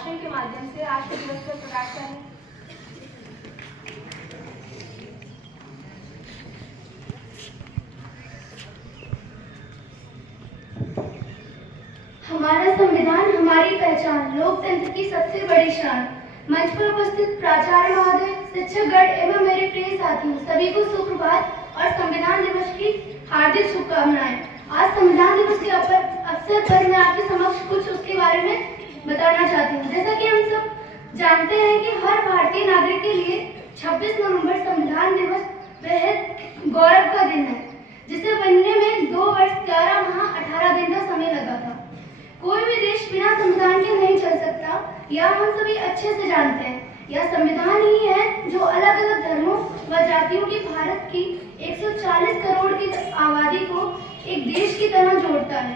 भाषण के माध्यम से राष्ट्र दिवस पर प्रकाश करें। हमारा संविधान हमारी पहचान, लोकतंत्र की सबसे बड़ी शान। मंच पर उपस्थित प्राचार्य महोदय, शिक्षकगण एवं मेरे प्रिय साथियों, सभी को सुप्रभात और संविधान दिवस की हार्दिक शुभकामनाएं। आज संविधान दिवस के अवसर पर मैं आपके समक्ष कुछ उसके बारे में बताना चाहती हूँ। जैसा कि हम सब जानते हैं कि हर भारतीय नागरिक के लिए 26 नवंबर संविधान दिवस बेहद गौरव का दिन है, जिसे बनने में 2 वर्ष 11 माह 18 दिन का समय लगा था। कोई भी देश बिना संविधान के नहीं चल सकता, यह हम सभी अच्छे से जानते हैं। यह संविधान ही है जो अलग अलग धर्मों व जातियों की भारत की 140 करोड़ की आबादी को एक देश की तरह जोड़ता है।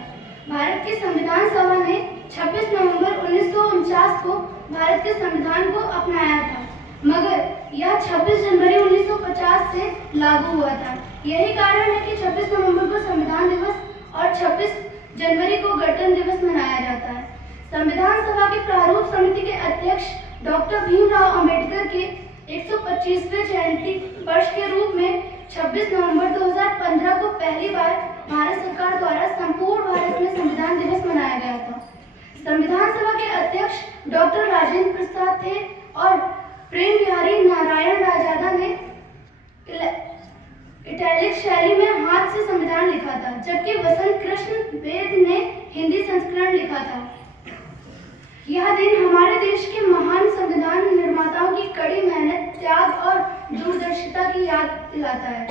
भारत की संविधान सभा ने 26 नवंबर 1949 को भारत के संविधान को अपनाया था, मगर यह 26 जनवरी 1950 से लागू हुआ था। यही कारण है कि 26 नवंबर को संविधान दिवस और 26 जनवरी को गणतंत्र दिवस मनाया जाता है। संविधान सभा के प्रारूप समिति के अध्यक्ष डॉक्टर भीमराव अंबेडकर के 125वें जयंती वर्ष के रूप में 26 नवंबर 2015 को पहली बार भारत सरकार द्वारा संपूर्ण भारत में संविधान दिवस मनाया गया था। संविधान सभा के अध्यक्ष डॉक्टर राजेंद्र प्रसाद थे और प्रेम बिहारी नारायण राजादा ने इटैलिक शैली में हाथ से संविधान लिखा था, जबकि वसंत कृष्ण वेद ने हिंदी संस्करण लिखा था। यह दिन हमारे देश के महान संविधान निर्माताओं की कड़ी मेहनत, त्याग और दूरदर्शिता की याद दिलाता है।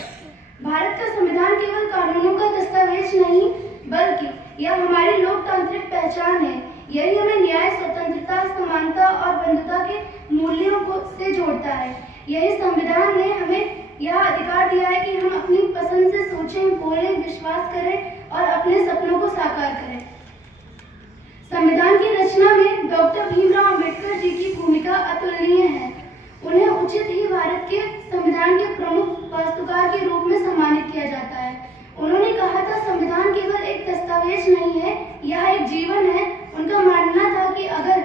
भारत का संविधान केवल कानूनों का दस्तावेज नहीं, बल्कि यह हमारी लोकतांत्रिक पहचान है। यही हमें न्याय, स्वतंत्रता, समानता और बंधुता के मूल्यों से जोड़ता है। यही संविधान ने हमें यह अधिकार दिया है कि हम अपनी पसंद से सोचें, बोलें, विश्वास करें और अपने सपनों को साकार करें। संविधान की रचना में डॉक्टर भीमराव अंबेडकर जी की भूमिका अतुलनीय है। उन्हें उचित ही भारत के संविधान के प्रमुख वास्तुकार के रूप में सम्मानित किया जाता है। उन्होंने कहा था, संविधान केवल एक दस्तावेज नहीं है, यह एक जीवन है। उनका मानना था कि अगर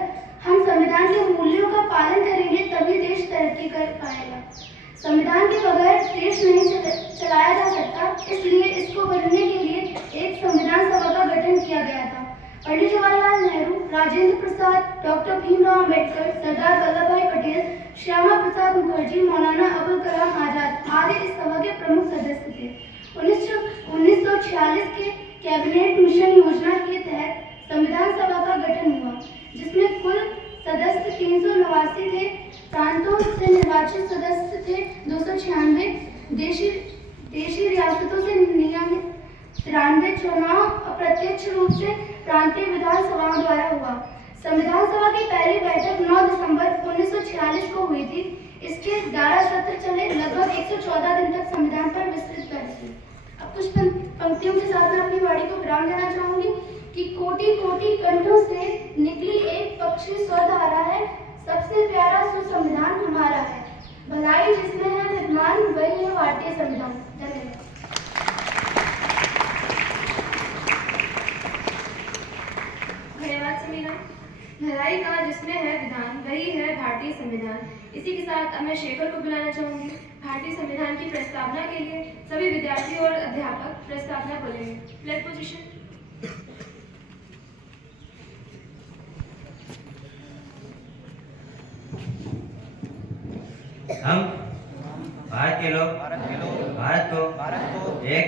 हम संविधान के मूल्यों का पालन करेंगे तभी देश तरक्की कर पाएगा। संविधान के बगैर देश नहीं चलाया जा सकता, इसलिए इसको बनने के लिए एक संविधान सभा का गठन किया गया था। पंडित जवाहरलाल नेहरू, राजेंद्र प्रसाद, डॉक्टर भीमराव अंबेडकर, सरदार वल्लभ भाई पटेल, श्यामा प्रसाद मुखर्जी, मौलाना अबुल कलाम आजाद आदि इस सभा के प्रमुख सदस्य थे। 1946 के कैबिनेट मिशन योजना के तहत संविधान सभा का गठन हुआ, जिसमें कुल सदस्य 389 थे। प्रांतों से निर्वाचित सदस्य थे 296, देशी रियासतों से नियमित 93 चुनाव अप्रत्यक्ष रूप से प्रांतीय विधानसभाओं द्वारा हुआ। संविधान सभा की पहली बैठक 9 दिसंबर 1946 को हुई थी। इसके 11 सत्र चले, लगभग 114 दिन तक संविधान पर विस्तृत बहस हुई। अब कुछ पंक्तियों के साथ मैं अपनी वाणी को विराम देना चाहूंगी कि कोटि कोटि कंठों से निकली एक पक्षी स्वरधारा है, सबसे प्यारा सुसंविधान हमारा है। भलाई जिसमें है विद्वान, वही है भारतीय संविधान। धन्यवाद। धन्यवाद समीरा। भलाई का जिसमें है विधान, वही है भारतीय संविधान। इसी के साथ अब मैं शेखर को बुलाना चाहूंगी। भारतीय संविधान की प्रस्तावना के लिए सभी विद्यार्थी और अध्यापक प्रस्तावना बोलेंगे। Place position. हम भारत के लोग भारत को एक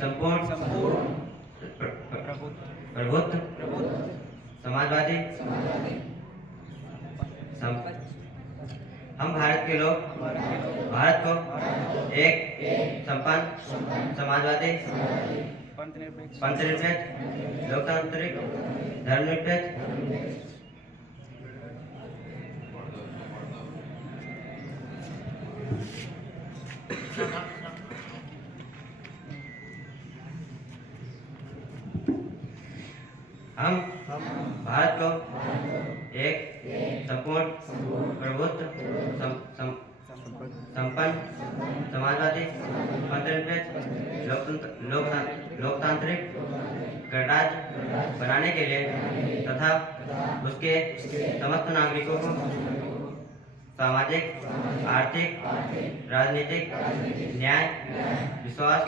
संपूर्ण प्रभुत्व समाजवादी हम भारत के लोग भारत को एक संपन्न समाजवादी पंथनिरपेक्ष लोकतांत्रिक धर्मनिरपेक्ष हम भारत को एक संपूर्ण प्रभुत्व संपन्न समाजवादी पंथनिरपेक्ष लोकतांत्रिक गणराज्य बनाने के लिए तथा उसके समस्त नागरिकों को सामाजिक, आर्थिक, राजनीतिक न्याय, विश्वास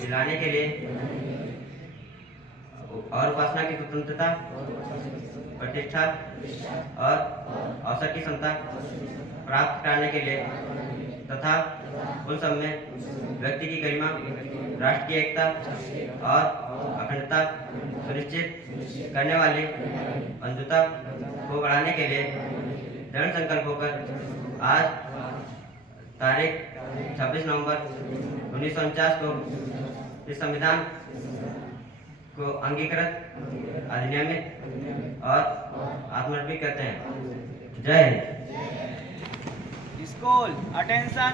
दिलाने के लिए और उपासना की स्वतंत्रता, प्रतिष्ठा और अवसर की क्षमता प्राप्त कराने के लिए तथा उन सब में व्यक्ति की गरिमा, राष्ट्र की एकता और अखंडता सुनिश्चित करने वाली बंधुता को बढ़ाने के लिए दृढ़ संकल्प होकर आज तारीख 26 नवंबर 1949 को इस संविधान को अंगीकृत, अधिनियमित और आत्मनिर्भर करते हैं। जय हिंद। School, attention.